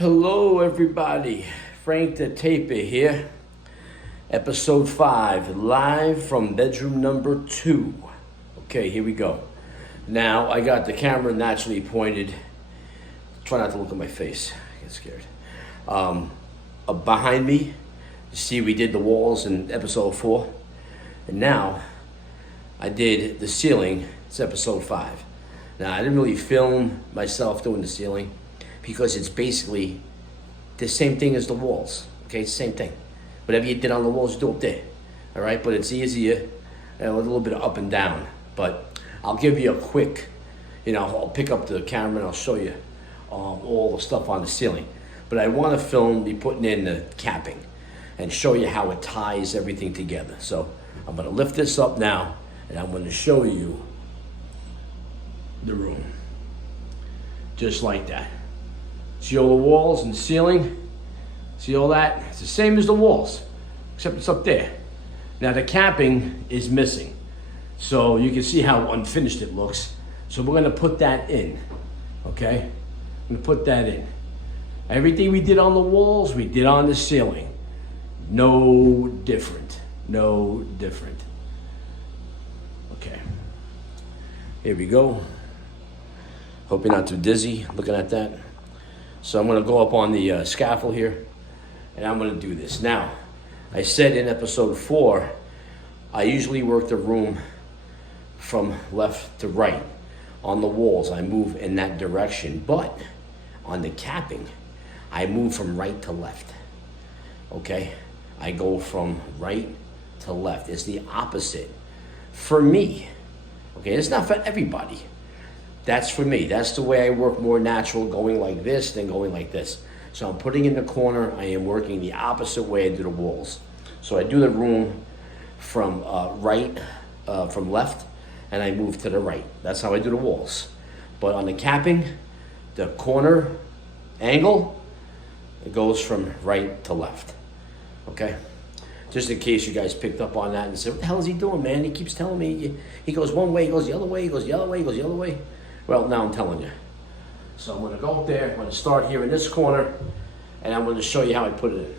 Hello everybody, Frank the Taper here, episode 5, live from bedroom number 2. Okay, here we go. Now, I got the camera naturally pointed, try not to look at my face, I get scared. Behind me, you see we did the walls in episode 4, and now I did the ceiling, it's episode 5. Now, I didn't really film myself doing the ceiling, because it's basically the same thing as the walls, okay? It's the same thing. Whatever you did on the walls, do up there, all right? But it's easier, with a little bit of up and down. But I'll give you a quick, I'll pick up the camera and I'll show you all the stuff on the ceiling. But I want to film me putting in the capping and show you how it ties everything together. So I'm gonna lift this up now and I'm gonna show you the room, just like that. See all the walls and the ceiling? See all that? It's the same as the walls, except it's up there. Now the capping is missing. So you can see how unfinished it looks. So we're gonna put that in, okay? I'm gonna put that in. Everything we did on the walls, we did on the ceiling. No different, no different. Okay, here we go. Hope you're not too dizzy looking at that. So I'm gonna go up on the scaffold here and I'm gonna do this. Now, I said in episode 4, I usually work the room from left to right. On the walls, I move in that direction, but on the capping, I move from right to left, okay? I go from right to left. It's the opposite for me, okay? It's not for everybody. That's for me. That's the way I work, more natural, going like this than going like this. So I'm putting in the corner. I am working the opposite way I do the walls. So I do the room from from left, and I move to the right. That's how I do the walls. But on the capping, the corner angle, it goes from right to left. Okay? Just in case you guys picked up on that and said, what the hell is he doing, man? He keeps telling me he goes one way, he goes the other way, he goes the other way, he goes the other way. Well, now I'm telling you. So I'm gonna go up there, I'm gonna start here in this corner, and I'm gonna show you how I put it in.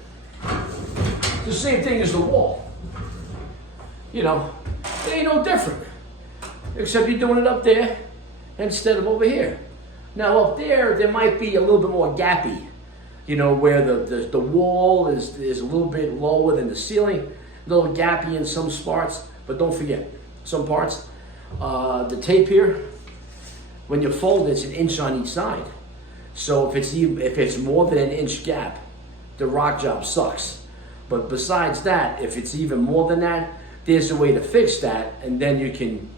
It's the same thing as the wall. It ain't no different. Except you're doing it up there instead of over here. Now up there might be a little bit more gappy, where the wall is a little bit lower than the ceiling, a little gappy in some parts, but don't forget, some parts, the tape here, when you fold it's 1 inch on each side. So if it's more than 1 inch gap, the rock job sucks. But besides that, if it's even more than that, there's a way to fix that, and then you can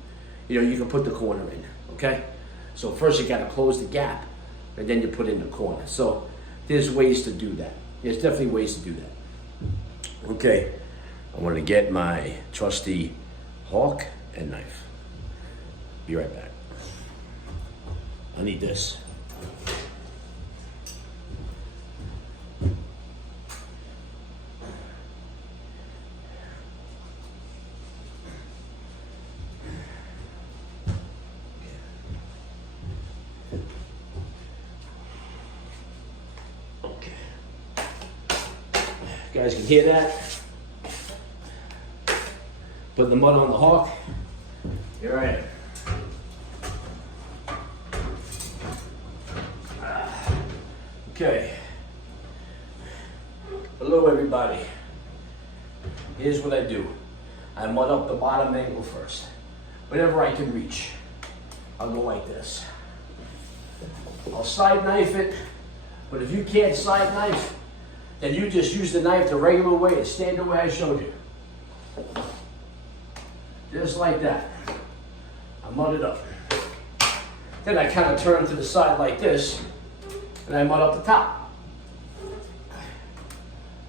put the corner in, okay? So first you gotta close the gap, and then you put in the corner. So there's ways to do that. There's definitely ways to do that. Okay, I'm gonna get my trusty hawk and knife. Be right back. I need this. Okay. You guys can hear that? Put the mud on the hawk. Here I am. Okay. Hello everybody. Here's what I do. I mud up the bottom angle first. Whatever I can reach. I'll go like this. I'll side knife it, but if you can't side knife, then you just use the knife the regular way, the standard way I showed you. Just like that. I mud it up. Then I kind of turn to the side like this, and I mud up the top.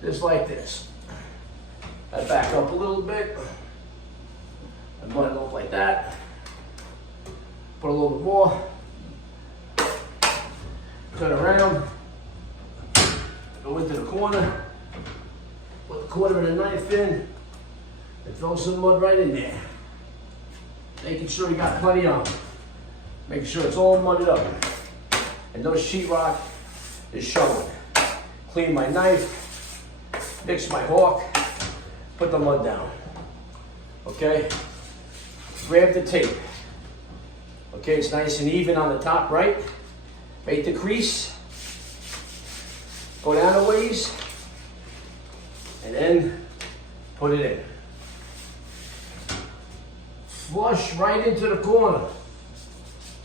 Just like this. I back up a little bit. I mud it up like that. Put a little bit more. Turn around. Go into the corner. Put the corner of the knife in. And throw some mud right in there. Making sure you got plenty on. Making sure it's all mudded up. And no sheetrock is showing. clean my knife, mix my hawk, put the mud down. Okay? Grab the tape. Okay, it's nice and even on the top, right? Make the crease. Go down a ways. And then put it in. Flush right into the corner.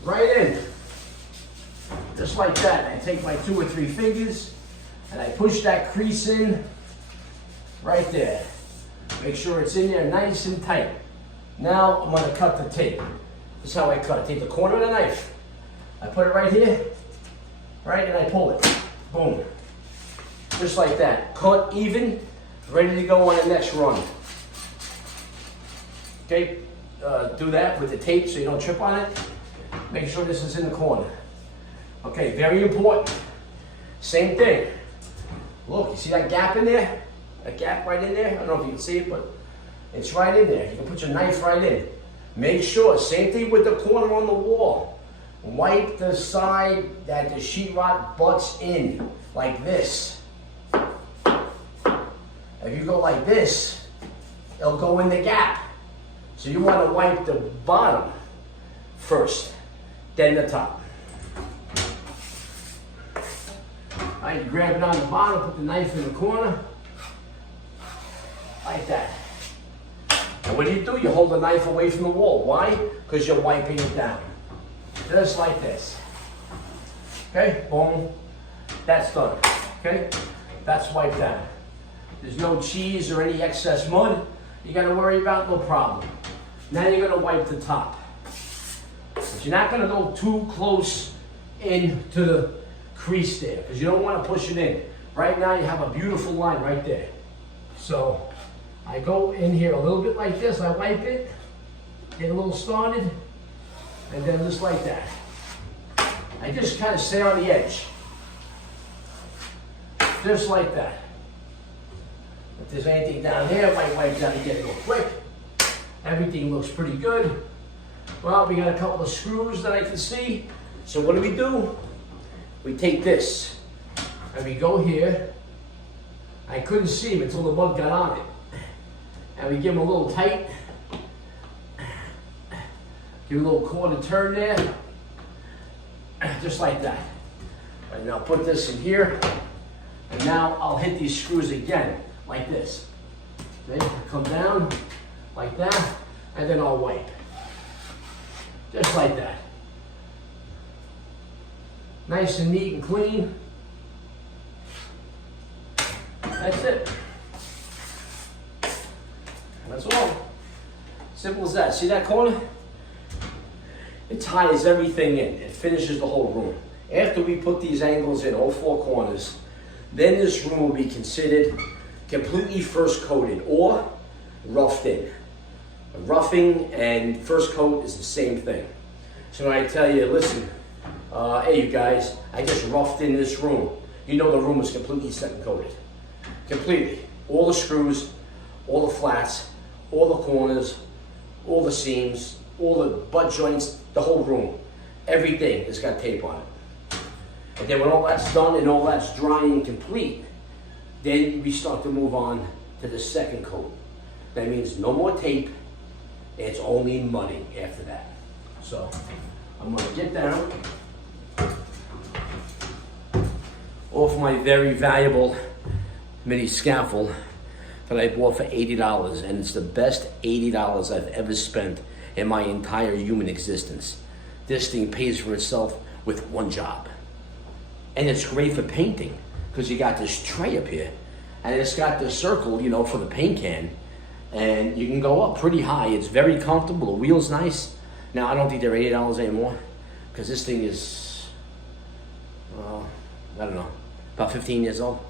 Right in. Just like that. I take my 2 or 3 fingers and I push that crease in right there. Make sure it's in there nice and tight. Now I'm going to cut the tape. This is how I cut. Take the corner of the knife. I put it right here. Right, and I pull it. Boom. Just like that. Cut even. Ready to go on the next run. Okay, do that with the tape so you don't trip on it. Make sure this is in the corner. Okay, very important. Same thing. Look, you see that gap in there? A gap right in there? I don't know if you can see it, but it's right in there. You can put your knife right in. Make sure, same thing with the corner on the wall. Wipe the side that the sheetrock butts in, like this. If you go like this, it'll go in the gap. So you want to wipe the bottom first, then the top. All right, you grab it on the bottom, put the knife in the corner, like that. And what do? You hold the knife away from the wall. Why? Because you're wiping it down. Just like this. Okay, boom. That's done. Okay, that's wiped down. There's no cheese or any excess mud you got to worry about, no problem. Now you're going to wipe the top. But you're not going to go too close into the crease there because you don't want to push it in. Right now you have a beautiful line right there. So I go in here a little bit like this, I wipe it, get a little started, and then just like that. I just kind of stay on the edge. Just like that. If there's anything down here, I might wipe down again real quick. Everything looks pretty good. Well, we got a couple of screws that I can see. So what do? We take this and we go here. I couldn't see him until the mud got on it. And we give him a little tight. Give a little quarter turn there. Just like that. And now put this in here. And now I'll hit these screws again, like this. Okay, come down, like that, and then I'll wipe. Just like that. Nice and neat and clean. That's it. That's all. Simple as that. See that corner? It ties everything in. It finishes the whole room. After we put these angles in, all 4 corners, then this room will be considered completely first coated or roughed in. Roughing and first coat is the same thing. So when I tell you, listen, hey you guys, I just roughed in this room, you know the room is completely second coated. Completely. All the screws, all the flats, all the corners, all the seams, all the butt joints, the whole room. Everything has got tape on it. And then when all that's done and all that's dry and complete, then we start to move on to the second coat. That means no more tape, it's only mudding after that. So I'm gonna get down off my very valuable mini scaffold that I bought for $80, and it's the best $80 I've ever spent in my entire human existence. This thing pays for itself with one job. And it's great for painting because you got this tray up here and it's got this circle, you know, for the paint can, and you can go up pretty high. It's very comfortable. The wheel's nice. Now, I don't think they're $80 anymore because this thing is, I don't know, about 15 years old.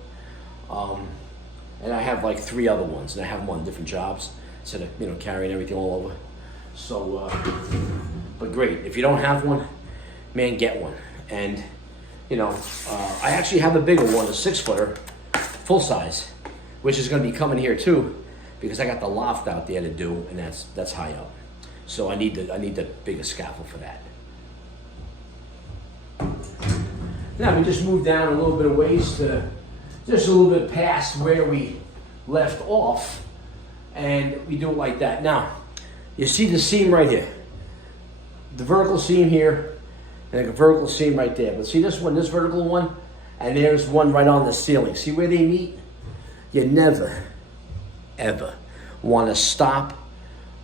And I have like 3 other ones, and I have them on different jobs instead of, you know, carrying everything all over. So, but great. If you don't have one, man, get one. And you know, I actually have a bigger one, a 6-footer, full size, which is going to be coming here too, because I got the loft out there to do, and that's high up. So I need the bigger scaffold for that. Now we just moved down a little bit of ways to just a little bit past where we left off, and we do it like that. Now, you see the seam right here, the vertical seam here, and a vertical seam right there. But see this one, this vertical one, and there's one right on the ceiling. See where they meet? You never, ever want to stop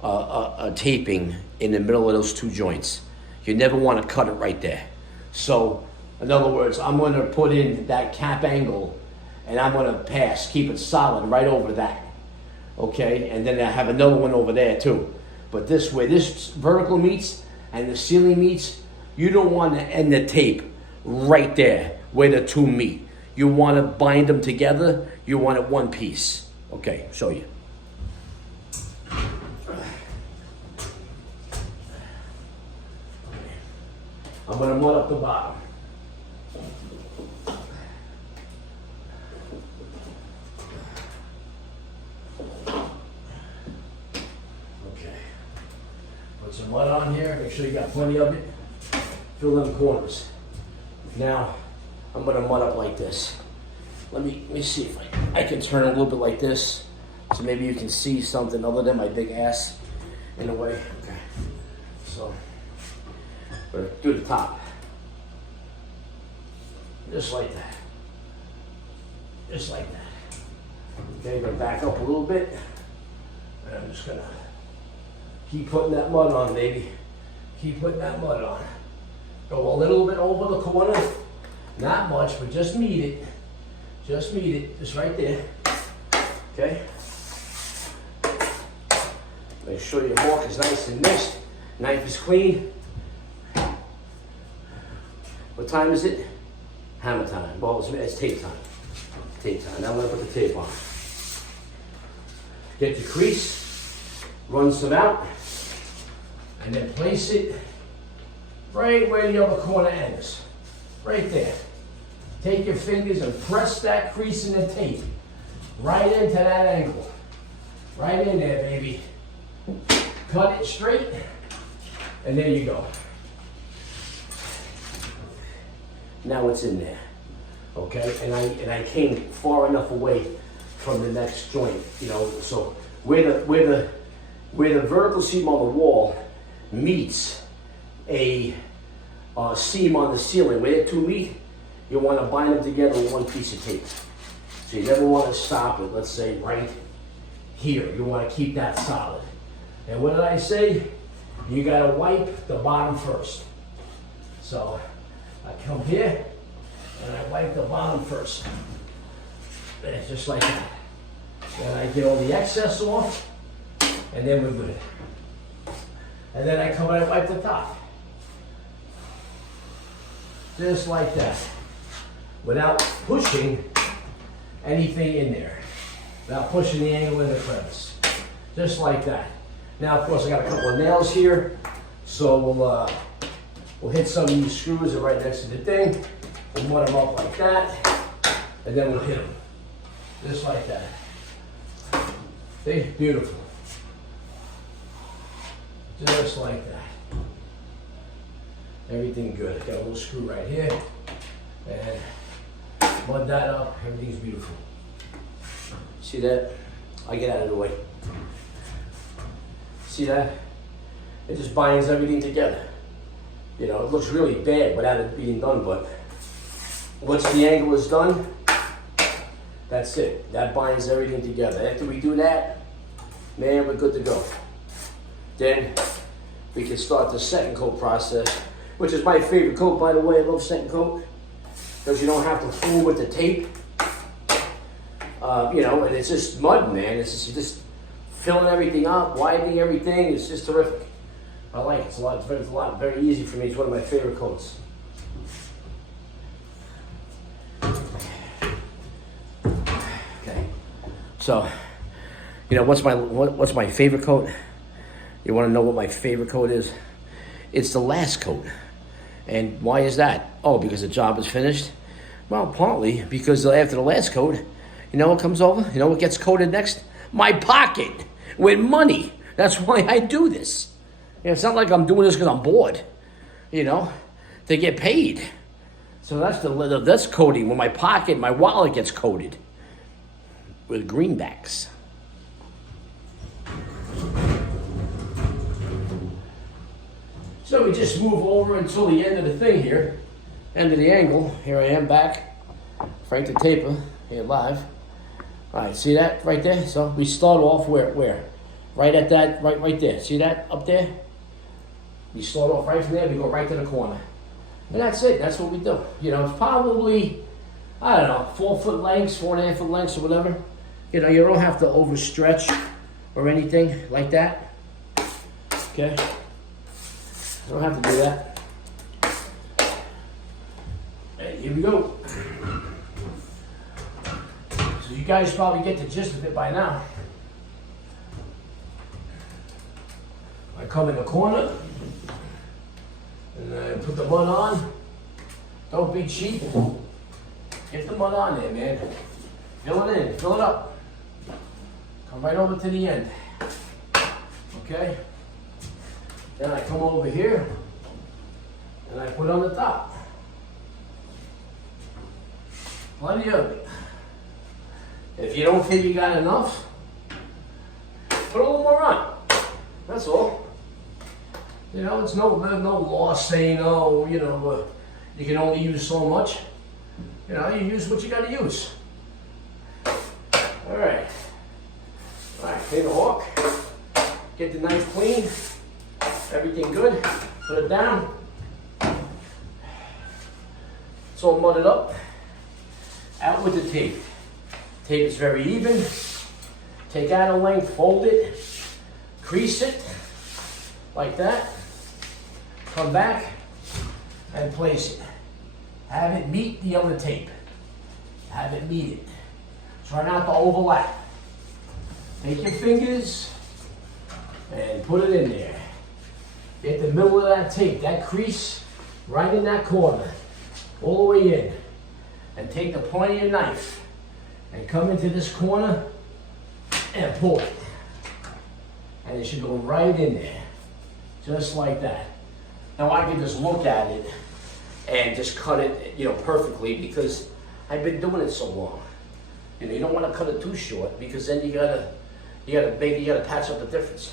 a taping in the middle of those two joints. You never want to cut it right there. So, in other words, I'm going to put in that cap angle, and I'm going to keep it solid right over that. Okay, and then I have another one over there too. But this way, this vertical meets and the ceiling meets, you don't want to end the tape right there where the two meet. You want to bind them together. You want it one piece. Okay, show you. I'm going to mud up the bottom. Okay. Put some mud on here. Make sure you got plenty of it. Fill in the corners. Now, I'm going to mud up like this. Let me see if I can turn it a little bit like this, so maybe you can see something other than my big ass in a way. Okay. So, do the top. Just like that. Just like that. Okay, gonna back up a little bit. And I'm just gonna keep putting that mud on, baby. Keep putting that mud on. Go a little bit over the corner. Not much, but just meet it. Just meet it, just right there. Okay? Make sure your fork is nice and mixed. Knife is clean. What time is it? Hammer time. Well, it's tape time. Tape time. Now I'm going to put the tape on. Get your crease, run some out, and then place it right where the other corner ends. Right there. Take your fingers and press that crease in the tape right into that angle. Right in there, baby. Cut it straight, and there you go. Now it's in there, okay? And I came far enough away from the next joint, you know. So where the vertical seam on the wall meets a seam on the ceiling, where the two meet, you want to bind them together with one piece of tape. So you never want to stop it. Let's say right here. You want to keep that solid. And what did I say? You got to wipe the bottom first. So I come here and I wipe the bottom first. And just like that. Then I get all the excess off, and then we're good. And then I come and I wipe the top. Just like that. Without pushing anything in there. Without pushing the angle in the crevice. Just like that. Now, of course, I got a couple of nails here, so we'll hit some of these screws that are right next to the thing. We'll mud them up like that, and then we'll hit them. Just like that. See? Beautiful. Just like that. Everything good. Got a little screw right here, and mud that up. Everything's beautiful. See that? I get out of the way. See that? It just binds everything together. You know, it looks really bad without it being done, but once the angle is done, that's it. That binds everything together. After we do that, man, we're good to go. Then we can start the second coat process, which is my favorite coat, by the way. I love second coat because you don't have to fool with the tape. You know, and it's just mud, man. It's just filling everything up, widening everything. It's just terrific. I like it. It's a lot very easy for me. It's one of my favorite coats. Okay. So, you know, what's my favorite coat? You want to know what my favorite coat is? It's the last coat. And why is that? Oh, because the job is finished? Well, partly because after the last coat, you know what comes over? You know what gets coated next? My pocket with money. That's why I do this. You know, it's not like I'm doing this because I'm bored, you know, to get paid. So that's coating. When my wallet gets coated with greenbacks. So we just move over until the end of the thing here, end of the angle. Here I am back, Frank the Taper, here live. All right, see that right there? So we start off where? Right at that, right there. See that up there? We start off right from there, we go right to the corner. And that's it, that's what we do. You know, it's probably, I don't know, 4 foot lengths, 4.5 foot lengths or whatever. You know, you don't have to overstretch or anything like that. Okay? You don't have to do that. And here we go. So you guys probably get the gist of it by now. I come in the corner and I put the mud on. Don't be cheap. Get the mud on there, man. Fill it in, fill it up. Come right over to the end. Okay? Then I come over here and I put on the top. Plenty of it. If you don't think you got enough, put a little more on. That's all. You know, it's no law saying, oh, you know, you can only use so much. You know, you use what you got to use. All right. All right, take the hawk. Get the knife clean. Everything good. Put it down. It's all mudded up. Out with the tape. Tape is very even. Take out a length, fold it, crease it, like that. Come back and place it. Have it meet the other tape. Have it meet it. Try not to overlap. Take your fingers and put it in there. Get the middle of that tape, that crease, right in that corner, all the way in. And take the point of your knife and come into this corner and pull it. And it should go right in there, just like that. Now I can just look at it and just cut it, you know, perfectly because I've been doing it so long. You know, you don't want to cut it too short because then you gotta patch up the difference.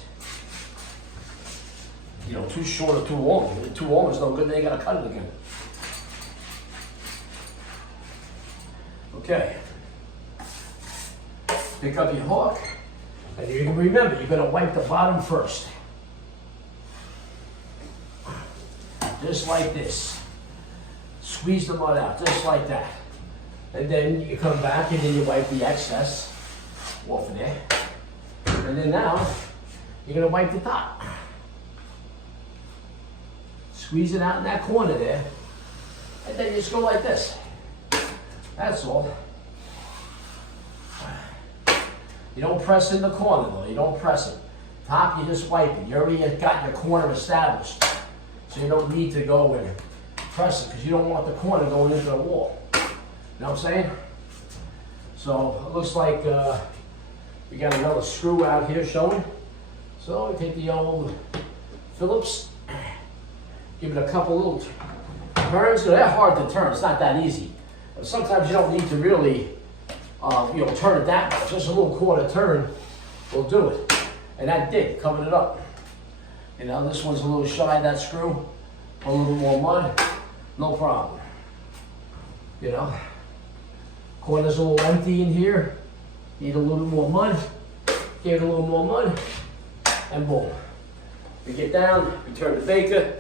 You know, too short or too long. Too long is no good, then you gotta cut it again. Okay. Pick up your hawk, and you can remember, you're gonna wipe the bottom first. Just like this. Squeeze the mud out, just like that. And then you come back and then you wipe the excess off of there. And then now, you're gonna wipe the top. Squeeze it out in that corner there. And then you just go like this. That's all. You don't press in the corner though, you don't press it. Top, you just wipe it. You already got your corner established. So you don't need to go and press it because you don't want the corner going into the wall. You know what I'm saying? So it looks like we got another screw out here showing. So we take the old Phillips, give it a couple little turns. They're hard to turn, it's not that easy. But sometimes you don't need to really turn it that much. Just a little quarter turn will do it. And that did, covered it up. You know, this one's a little shy, that screw. A little more mud, no problem. You know, corner's a little empty in here. Need a little more mud. Give it a little more mud, and boom. We get down, we turn the baker,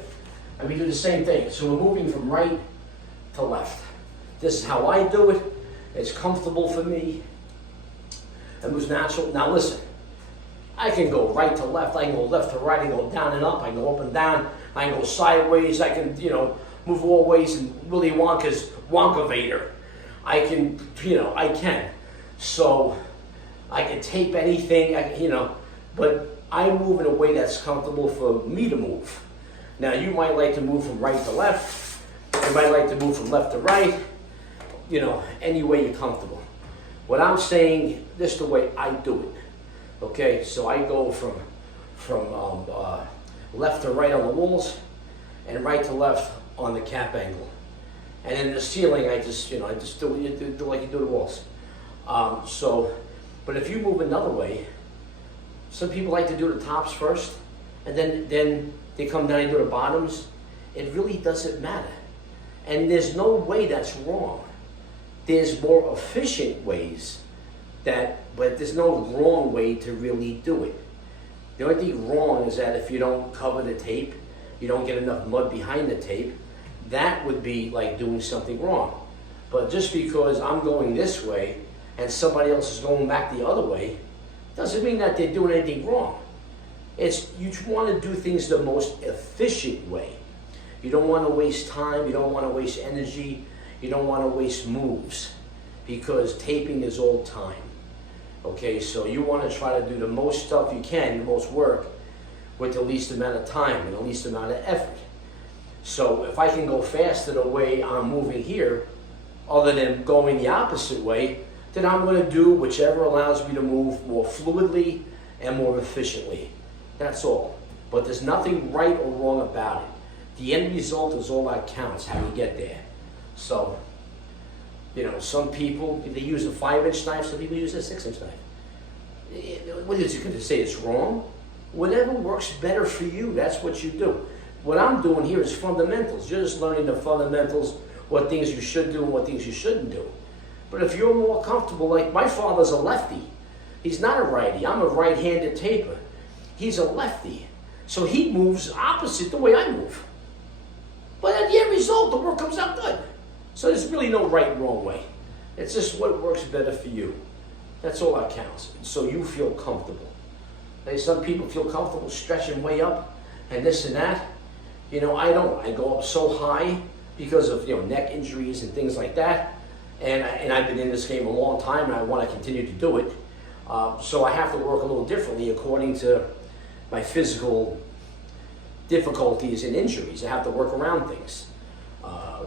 and we do the same thing. So we're moving from right to left. This is how I do it. It's comfortable for me. It was natural. Now listen, I can go right to left, I can go left to right, I can go down and up, I can go up and down, I can go sideways, I can, move all ways and Willy Wonka's Wonkavator. I can. So I can tape anything, but I move in a way that's comfortable for me to move. Now you might like to move from right to left, you might like to move from left to right, any way you're comfortable. What I'm saying, this is the way I do it. Okay, so I go from left to right on the walls and right to left on the cap angle. And then the ceiling, I just do like you do the walls. But if you move another way, some people like to do the tops first, and then they come down and do the bottoms. It really doesn't matter. And there's no way that's wrong. There's more efficient ways but there's no wrong way to really do it. The only thing wrong is that if you don't cover the tape, you don't get enough mud behind the tape, that would be like doing something wrong. But just because I'm going this way and somebody else is going back the other way, doesn't mean that they're doing anything wrong. You want to do things the most efficient way. You don't want to waste time, you don't want to waste energy, you don't want to waste moves, because taping is all time. Okay, so you want to try to do the most stuff you can, the most work, with the least amount of time and the least amount of effort. So if I can go faster the way I'm moving here, other than going the opposite way, then I'm going to do whichever allows me to move more fluidly and more efficiently. That's all. But there's nothing right or wrong about it. The end result is all that counts, how you get there. So, some people, they use a 5-inch knife, some people use a 6-inch knife. What is it going to say it's wrong? Whatever works better for you, that's what you do. What I'm doing here is fundamentals. You're just learning the fundamentals, what things you should do and what things you shouldn't do. But if you're more comfortable, like my father's a lefty. He's not a righty. I'm a right-handed taper. He's a lefty. So he moves opposite the way I move. But at the end result, the work comes out good. So there's really no right and wrong way. It's just what works better for you. That's all that counts. So you feel comfortable. Some people feel comfortable stretching way up and this and that. I don't. I go up so high because of neck injuries and things like that. And I've been in this game a long time, and I want to continue to do it. So I have to work a little differently according to my physical difficulties and injuries. I have to work around things.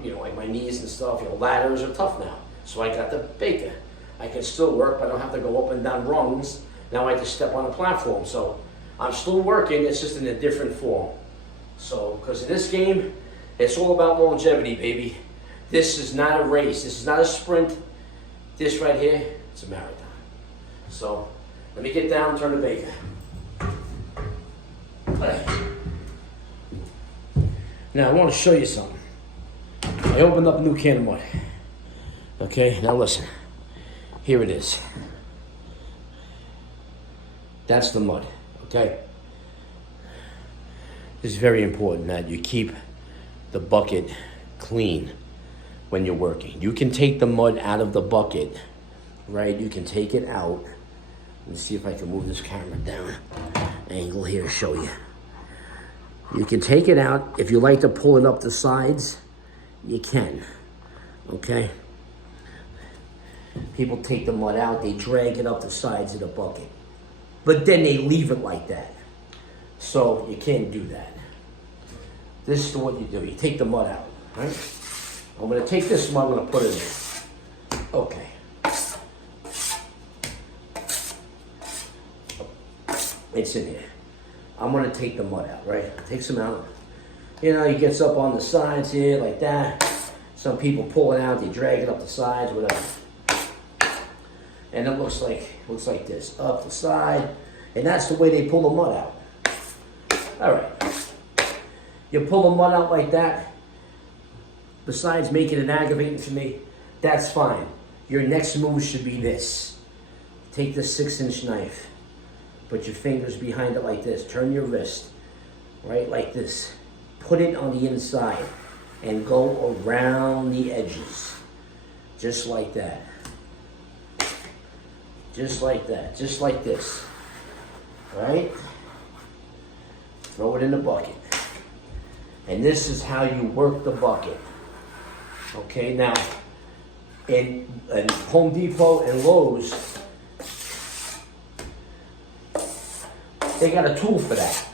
Like my knees and stuff, ladders are tough now. So I got the Baker. I can still work, but I don't have to go up and down rungs. Now I just step on a platform. So I'm still working, it's just in a different form. So, because in this game, it's all about longevity, baby. This is not a race. This is not a sprint. This right here, it's a marathon. So, let me get down, turn the Baker. Now, I want to show you something. I opened up a new can of mud. Okay, now listen. Here it is. That's the mud, okay? It's very important that you keep the bucket clean when you're working. You can take the mud out of the bucket, right? You can take it out. Let me see if I can move this camera down. Angle here to show you. You can take it out. If you like to pull it up the sides, you can, okay? People take the mud out, they drag it up the sides of the bucket. But then they leave it like that. So you can't do that. This is what you do. You take the mud out, right? I'm going to take this mud, I'm going to put it in. Okay. It's in here. I'm going to take the mud out, right? Take some out. He gets up on the sides here like that. Some people pull it out, they drag it up the sides, whatever. And it looks like this, up the side. And that's the way they pull the mud out. All right. You pull the mud out like that, besides making it aggravating to me, that's fine. Your next move should be this. Take the 6-inch knife, put your fingers behind it like this, turn your wrist, right, like this. Put it on the inside and go around the edges, just like that. Just like that, just like this, right? Throw it in the bucket. And this is how you work the bucket. Okay, now, in Home Depot and Lowe's, they got a tool for that.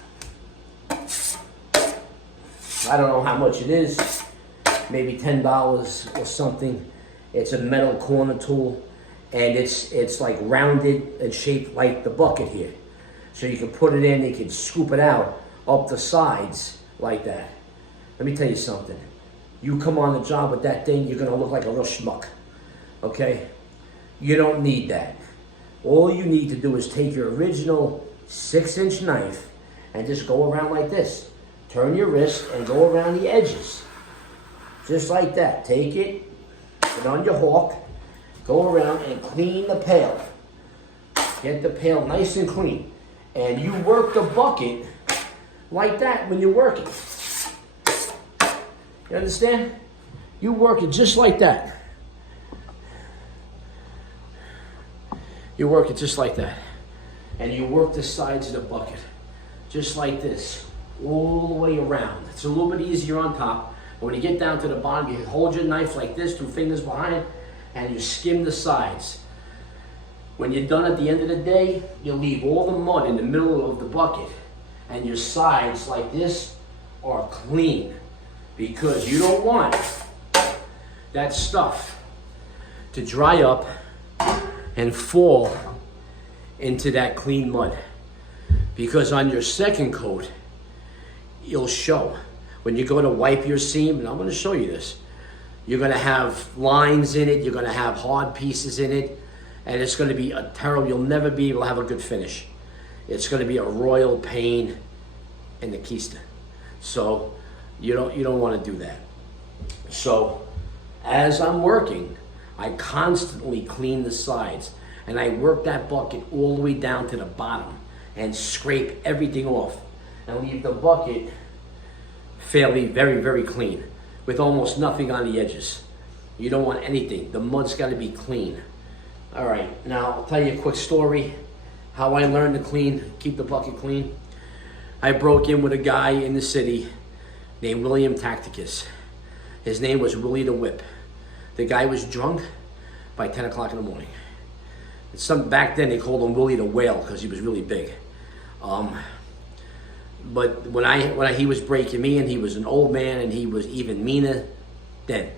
I don't know how much it is, maybe $10 or something. It's a metal corner tool, and it's like rounded and shaped like the bucket here. So you can put it in, you can scoop it out up the sides like that. Let me tell you something. you come on the job with that thing, you're gonna look like a real schmuck, okay? You don't need that. All you need to do is take your original 6-inch knife and just go around like this. Turn your wrist and go around the edges. Just like that. Take it, put on your hawk, go around and clean the pail. Get the pail nice and clean. And you work the bucket like that when you're working. You understand? You work it just like that. You work it just like that. And you work the sides of the bucket. Just like this. All the way around. It's a little bit easier on top. But when you get down to the bottom, you hold your knife like this, 2 fingers behind, and you skim the sides. When you're done at the end of the day, you leave all the mud in the middle of the bucket. And your sides like this are clean. Because you don't want that stuff to dry up and fall into that clean mud. Because on your second coat, you'll show. When you go to wipe your seam, and I'm going to show you this, you're going to have lines in it, you're going to have hard pieces in it, and it's going to be a terrible, you'll never be able to have a good finish. It's going to be a royal pain in the keister. So you don't want to do that. So as I'm working, I constantly clean the sides, and I work that bucket all the way down to the bottom and scrape everything off and leave the bucket fairly, very, very clean with almost nothing on the edges. You don't want anything. The mud's got to be clean. All right, now I'll tell you a quick story how I learned to keep the bucket clean. I broke in with a guy in the city named William Tacticus. His name was Willie the Whip. The guy was drunk by 10 o'clock in the morning. Back then they called him Willie the Whale because he was really big. But when he was breaking me in, he was an old man and he was even meaner then.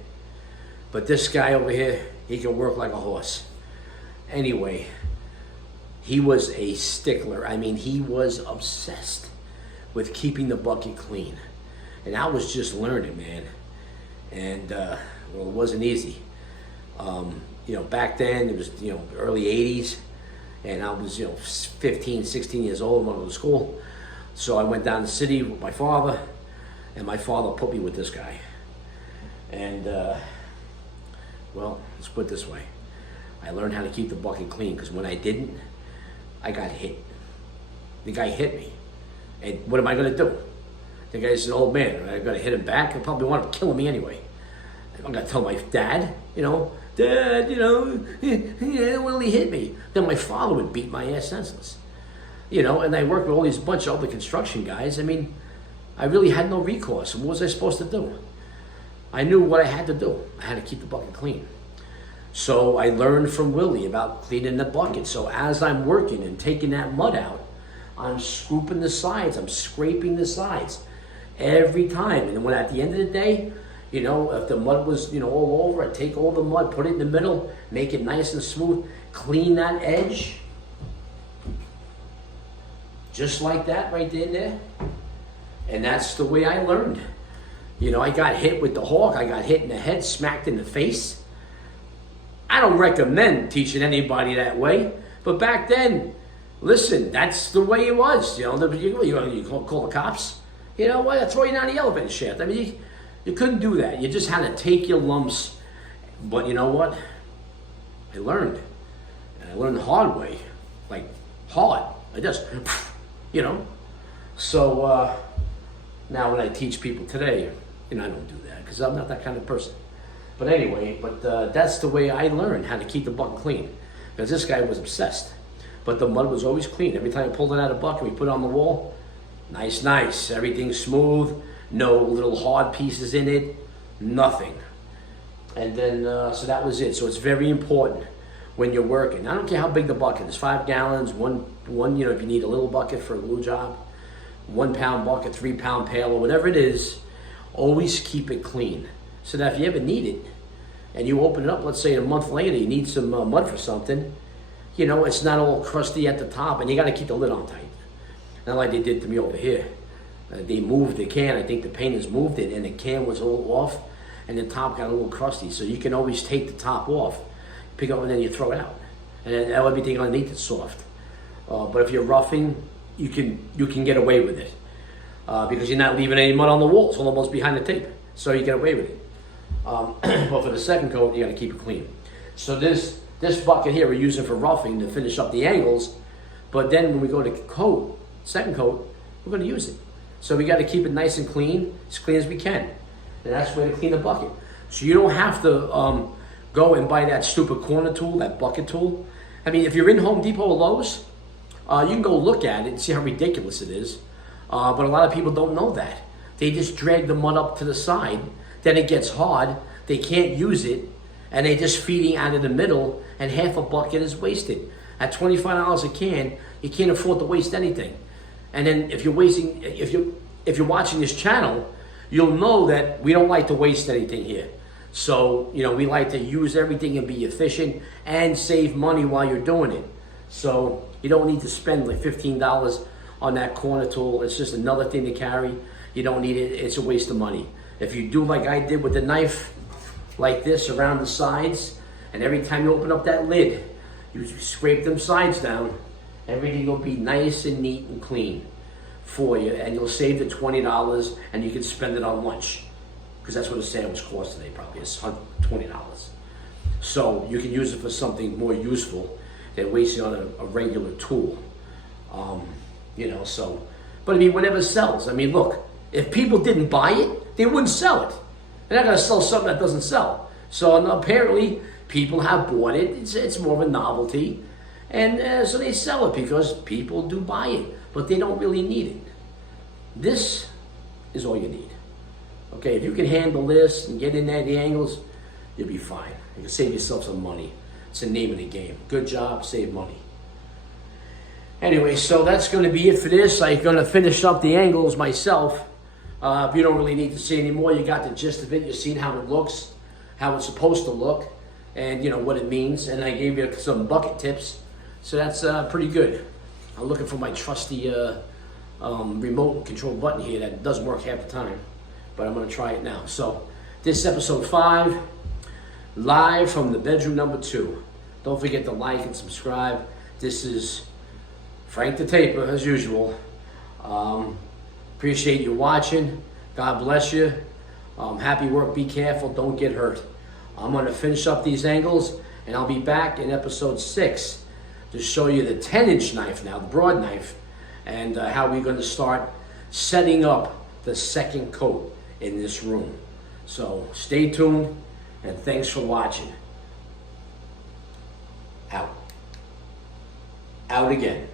But this guy over here, he can work like a horse. Anyway, he was a stickler. I mean, he was obsessed with keeping the bucket clean. And I was just learning, man. And, well, it wasn't easy. Back then, it was, early 80s. And I was, 15, 16 years old when I was to school. So I went down to the city with my father. And my father put me with this guy. And, well, let's put it this way. I learned how to keep the bucket clean. Because when I didn't, I got hit. The guy hit me. And what am I going to do? The guy's an old man. I got to hit him back. He'll probably want to kill me anyway. I'm going to tell my dad, Dad, Willie hit me. Then my father would beat my ass senseless. And I worked with all these bunch of other construction guys. I mean, I really had no recourse. What was I supposed to do? I knew what I had to do. I had to keep the bucket clean. So I learned from Willie about cleaning the bucket. So as I'm working and taking that mud out, I'm scooping the sides. I'm scraping the sides every time. And when at the end of the day, if the mud was, all over, I'd take all the mud, put it in the middle, make it nice and smooth, clean that edge. Just like that right there. And that's the way I learned. I got hit with the hawk. I got hit in the head, smacked in the face. I don't recommend teaching anybody that way. But back then, listen, that's the way it was. You call the cops. I'll throw you down the elevator shaft. I mean, you couldn't do that. You just had to take your lumps. But you know what? I learned. And I learned the hard way. Like, hard. I just, So, now when I teach people today, I don't do that because I'm not that kind of person. But anyway, that's the way I learned how to keep the bucket clean. Because this guy was obsessed. But the mud was always clean. Every time I pulled it out of the bucket, we put it on the wall. Nice. Everything's smooth. No little hard pieces in it. Nothing. And then, so that was it. So it's very important when you're working. I don't care how big the bucket is. 5 gallons, one, if you need a little bucket for a little job. 1 pound bucket, 3 pound pail, or whatever it is. Always keep it clean. So that if you ever need it, and you open it up, let's say a month later, you need some mud for something, it's not all crusty at the top, and you got to keep the lid on tight. Not like they did to me over here. They moved the can. I think the painters moved it, and the can was all off, and the top got a little crusty. So you can always take the top off, pick up, and then you throw it out, and then everything underneath is soft. But if you're roughing, you can get away with it because you're not leaving any mud on the walls, almost behind the tape, so you get away with it. But for the second coat, you got to keep it clean. So this bucket here we're using for roughing to finish up the angles, but then when we go to second coat, we're going to use it. So we got to keep it nice and clean as we can, and that's the way to clean the bucket. So you don't have to go and buy that stupid corner tool, that bucket tool. I mean, if you're in Home Depot or Lowe's, you can go look at it and see how ridiculous it is. But a lot of people don't know that. They just drag the mud up to the side, then it gets hard, they can't use it, and they're just feeding out of the middle, and half a bucket is wasted. At $25 a can, you can't afford to waste anything. And then if you're watching this channel, you'll know that we don't like to waste anything here. So, we like to use everything and be efficient and save money while you're doing it. So you don't need to spend like $15 on that corner tool. It's just another thing to carry. You don't need it. It's a waste of money. If you do like I did with the knife, like this around the sides, and every time you open up that lid, you scrape them sides down, everything will be nice and neat and clean for you, and you'll save the $20, and you can spend it on lunch, because that's what a sandwich costs today, probably is $20. So you can use it for something more useful than wasting on a regular tool. But I mean, whatever sells. I mean, look, if people didn't buy it, they wouldn't sell it. They're not going to sell something that doesn't sell. So apparently, people have bought it. It's more of a novelty. And so they sell it because people do buy it, but they don't really need it. This is all you need. Okay, if you can handle this and get in there the angles, you'll be fine. You can save yourself some money. It's the name of the game. Good job, save money. Anyway, so that's going to be it for this. I'm going to finish up the angles myself. You don't really need to see anymore. You got the gist of it. You've seen how it looks, how it's supposed to look, and what it means. And I gave you some bucket tips. So that's pretty good. I'm looking for my trusty remote control button here that doesn't work half the time, but I'm going to try it now. So this is episode 5, live from the bedroom number 2. Don't forget to like and subscribe. This is Frank the Taper, as usual. Appreciate you watching. God bless you. Happy work. Be careful. Don't get hurt. I'm going to finish up these angles, and I'll be back in episode 6 to show you the 10-inch knife now, the broad knife, and how we're going to start setting up the second coat in this room. So stay tuned, and thanks for watching. Out. Out again.